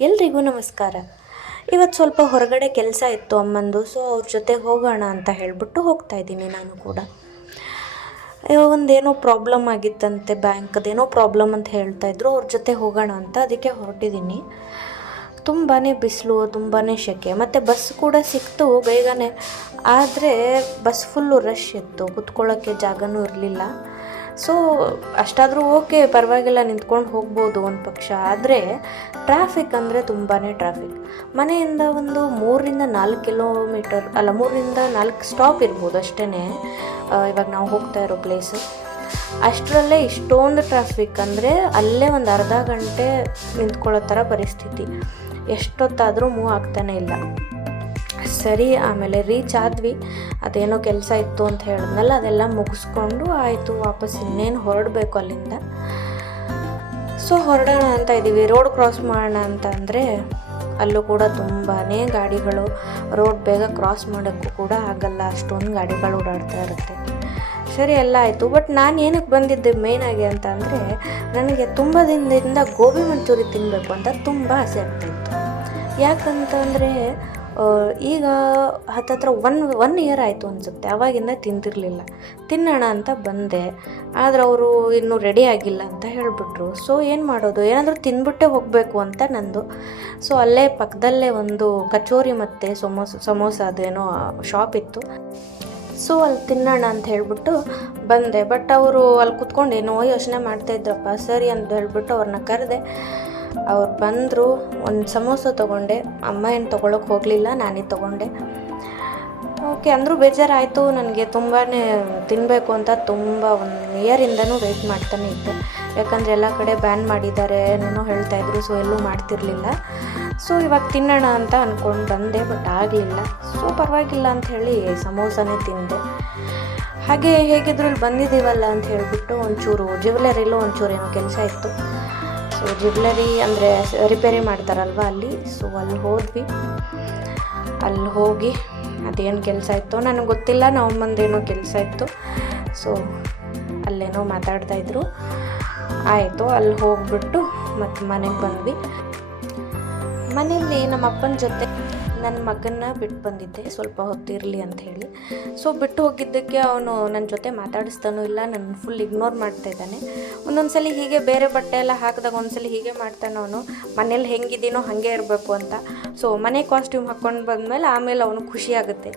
ಎಲ್ರಿಗೂ ನಮಸ್ಕಾರ. ಇವತ್ತು ಸ್ವಲ್ಪ ಹೊರಗಡೆ ಕೆಲಸ ಇತ್ತು ಅಮ್ಮಂದು ಸೊ ಅವ್ರ ಜೊತೆ ಹೋಗೋಣ ಅಂತ ಹೇಳಿಬಿಟ್ಟು ಹೋಗ್ತಾ ಇದ್ದೀನಿ ನಾನು ಕೂಡ. ಒಂದೇನೋ ಪ್ರಾಬ್ಲಮ್ ಆಗಿತ್ತಂತೆ ಬ್ಯಾಂಕದೇನೋ ಪ್ರಾಬ್ಲಮ್ ಅಂತ ಹೇಳ್ತಾ ಇದ್ರು, ಅವ್ರ ಜೊತೆ ಹೋಗೋಣ ಅಂತ ಅದಕ್ಕೆ ಹೊರಟಿದ್ದೀನಿ. ತುಂಬಾ ಬಿಸಿಲು ತುಂಬಾ ಶೆಕೆ. ಮತ್ತು ಬಸ್ ಕೂಡ ಸಿಕ್ತು ಬೇಗನೆ. ಆದರೆ ಬಸ್ ಫುಲ್ಲು ರಶ್ ಇತ್ತು ಕುತ್ಕೊಳ್ಳೋಕ್ಕೆ ಜಾಗನೂ ಇರಲಿಲ್ಲ. ಸೊ ಅಷ್ಟಾದರೂ ಓಕೆ ಪರವಾಗಿಲ್ಲ, ನಿಂತ್ಕೊಂಡು ಹೋಗ್ಬೋದು ಒಂದು ಪಕ್ಷ. ಆದರೆ ಟ್ರಾಫಿಕ್ ಅಂದರೆ ತುಂಬಾ ಟ್ರಾಫಿಕ್ ಮನೆಯಿಂದ ಒಂದು ಮೂರರಿಂದ ನಾಲ್ಕು ಕಿಲೋಮೀಟರ್ ಅಲ್ಲ ಮೂರರಿಂದ ನಾಲ್ಕು ಸ್ಟಾಪ್ ಇರ್ಬೋದು ಅಷ್ಟೇ ಇವಾಗ ನಾವು ಹೋಗ್ತಾ ಇರೋ ಪ್ಲೇಸು ಅಷ್ಟರಲ್ಲೇ ಇಷ್ಟೊಂದು ಟ್ರಾಫಿಕ್ ಅಂದರೆ ಅಲ್ಲೇ ಒಂದು ಅರ್ಧ ಗಂಟೆ ನಿಂತ್ಕೊಳ್ಳೋ ಥರ ಪರಿಸ್ಥಿತಿ. ಎಷ್ಟೊತ್ತಾದರೂ ಮೂವ್ ಆಗ್ತಾನೆ ಇಲ್ಲ. ಸರಿ, ಆಮೇಲೆ ರೀಚ್ ಆದ್ವಿ. ಅದೇನೋ ಕೆಲಸ ಇತ್ತು ಅಂತ ಹೇಳಿದ್ನಲ್ಲ, ಅದೆಲ್ಲ ಮುಗಿಸ್ಕೊಂಡು ಆಯಿತು, ವಾಪಸ್ ಇನ್ನೇನು ಹೊರಡಬೇಕು ಅಲ್ಲಿಂದ. ಸೊ, ಹೊರಡೋಣ ಅಂತ ಇದ್ದೀವಿ. ರೋಡ್ ಕ್ರಾಸ್ ಮಾಡೋಣ ಅಂತಂದರೆ, ಅಲ್ಲೂ ಕೂಡ ತುಂಬಾ ಗಾಡಿಗಳು, ರೋಡ್ ಬೇಗ ಕ್ರಾಸ್ ಮಾಡೋಕ್ಕೂ ಕೂಡ ಆಗಲ್ಲ. ಅಷ್ಟೊಂದು ಗಾಡಿಗಳು ಓಡಾಡ್ತಾ ಇರುತ್ತೆ. ಸರಿ, ಎಲ್ಲ ಆಯಿತು. ಬಟ್ ನಾನು ಏನಕ್ಕೆ ಬಂದಿದ್ದೆ ಮೇಯ್ನಾಗಿ ಅಂತ ಅಂದರೆ ನನಗೆ ತುಂಬ ದಿನದಿಂದ ಗೋಬಿ ಮಂಚೂರಿ ತಿನ್ನಬೇಕು ಅಂತ ತುಂಬ ಆಸೆ ಆಗ್ತಾಯಿತ್ತು ಯಾಕಂತಂದರೆ ಈಗ ಹತ್ತತ್ರ ಒನ್ ಒನ್ ಇಯರ್ ಆಯಿತು ಅನಿಸುತ್ತೆ. ಅವಾಗಿಂದ ತಿಂದಿರಲಿಲ್ಲ. ತಿನ್ನೋಣ ಅಂತ ಬಂದೆ. ಆದರೆ ಅವರು ಇನ್ನೂ ರೆಡಿ ಆಗಿಲ್ಲ ಅಂತ ಹೇಳಿಬಿಟ್ರು. ಸೊ ಏನು ಮಾಡೋದು? ಏನಾದರೂ ತಿಂದ್ಬಿಟ್ಟೆ ಹೋಗಬೇಕು ಅಂತ ನಂದು. ಸೊ ಅಲ್ಲೇ ಪಕ್ಕದಲ್ಲೇ ಒಂದು ಕಚೋರಿ ಮತ್ತು ಸಮೋಸ ಸಮೋಸ ಅದೇನೋ ಶಾಪ್ ಇತ್ತು. ಸೊ ಅಲ್ಲಿ ತಿನ್ನೋಣ ಅಂತ ಹೇಳಿಬಿಟ್ಟು ಬಂದೆ. ಬಟ್ ಅವರು ಅಲ್ಲಿ ಕುತ್ಕೊಂಡು ಏನೋ ಯೋಚನೆ ಮಾಡ್ತಾಯಿದ್ರಪ್ಪ ಸರಿ ಅಂತ ಹೇಳಿಬಿಟ್ಟು ಅವ್ರನ್ನ ಕರೆದೆ. ಅವ್ರು ಬಂದರು, ಒಂದು ಸಮೋಸ ತೊಗೊಂಡೆ. ಅಮ್ಮ ಏನು ತೊಗೊಳಕ್ಕೆ ಹೋಗಲಿಲ್ಲ, ನಾನೇ ತೊಗೊಂಡೆ. ಓಕೆ, ಅಂದರೂ ಬೇಜಾರಾಯಿತು. ನನಗೆ ತುಂಬಾ ತಿನ್ನಬೇಕು ಅಂತ ತುಂಬ ಒಂದು ಇಯರಿಂದನೂ ವೆಯ್ಟ್ ಮಾಡ್ತಾನೆ ಇದ್ದೆ. ಯಾಕಂದರೆ ಎಲ್ಲ ಕಡೆ ಬ್ಯಾನ್ ಮಾಡಿದ್ದಾರೆ ಏನೇನೋ ಹೇಳ್ತಾಯಿದ್ರು ಸೊ ಎಲ್ಲೂ ಮಾಡ್ತಿರ್ಲಿಲ್ಲ. ಸೊ ಇವಾಗ ತಿನ್ನೋಣ ಅಂತ ಅಂದ್ಕೊಂಡು ಬಂದೆ ಬಟ್ ಆಗಲಿಲ್ಲ. ಸೊ ಪರವಾಗಿಲ್ಲ ಅಂತ ಹೇಳಿ ಸಮೋಸನೇ ತಿಂದೆ. ಹಾಗೆ ಹೇಗಿದ್ರು ಇಲ್ಲಿ ಬಂದಿದ್ದೀವಲ್ಲ ಅಂತ ಹೇಳಿಬಿಟ್ಟು ಒಂಚೂರು ಜ್ಯುವೆಲರಿಲೂ ಒಂಚೂರು ಏನೋ ಕೆಲಸ ಇತ್ತು. ಸೊ ಜ್ಯುವೆಲರಿ ಅಂದರೆ ರಿಪೇರಿ ಮಾಡ್ತಾರಲ್ವ ಅಲ್ಲಿ? ಸೊ ಅಲ್ಲಿ ಹೋದ್ವಿ. ಅಲ್ಲಿ ಹೋಗಿ ಅದೇನು ಕೆಲಸ ಇತ್ತು ನನಗೆ ಗೊತ್ತಿಲ್ಲ, ನಮ್ಮಂದೇನೋ ಕೆಲಸ ಇತ್ತು. ಸೊ ಅಲ್ಲೇನೋ ಮಾತಾಡ್ತಾಯಿದ್ರು ಆಯಿತು, ಅಲ್ಲಿ ಹೋಗ್ಬಿಟ್ಟು ಮತ್ತು ಮನೆಗೆ ಬಂದ್ವಿ. ಮನೆಯಲ್ಲಿ ನಮ್ಮ ಅಪ್ಪನ ಜೊತೆ ನನ್ನ ಮಗನ ಬಿಟ್ಟು ಬಂದಿದ್ದೆ. ಸ್ವಲ್ಪ ಹೊತ್ತಿರಲಿ ಅಂತ ಹೇಳಿ. ಸೊ ಬಿಟ್ಟು ಹೋಗಿದ್ದಕ್ಕೆ ಅವನು ನನ್ನ ಜೊತೆ ಮಾತಾಡಿಸ್ತಾನೂ ಇಲ್ಲ. ನನ್ನ ಫುಲ್ ಇಗ್ನೋರ್ ಮಾಡ್ತಾ ಇದ್ದಾನೆ. ಒಂದೊಂದು ಹೀಗೆ ಬೇರೆ ಬಟ್ಟೆ ಎಲ್ಲ ಹಾಕಿದಾಗ ಒಂದ್ಸಲ ಹೀಗೆ ಮಾಡ್ತಾನೆ ಅವನು. ಮನೇಲಿ ಹೆಂಗಿದ್ದೀನೋ ಹಾಗೆ ಇರಬೇಕು ಅಂತ. ಸೊ ಮನೆ ಕಾಸ್ಟ್ಯೂಮ್ ಹಾಕ್ಕೊಂಡು ಬಂದಮೇಲೆ ಆಮೇಲೆ ಅವನು ಖುಷಿ ಆಗುತ್ತೆ.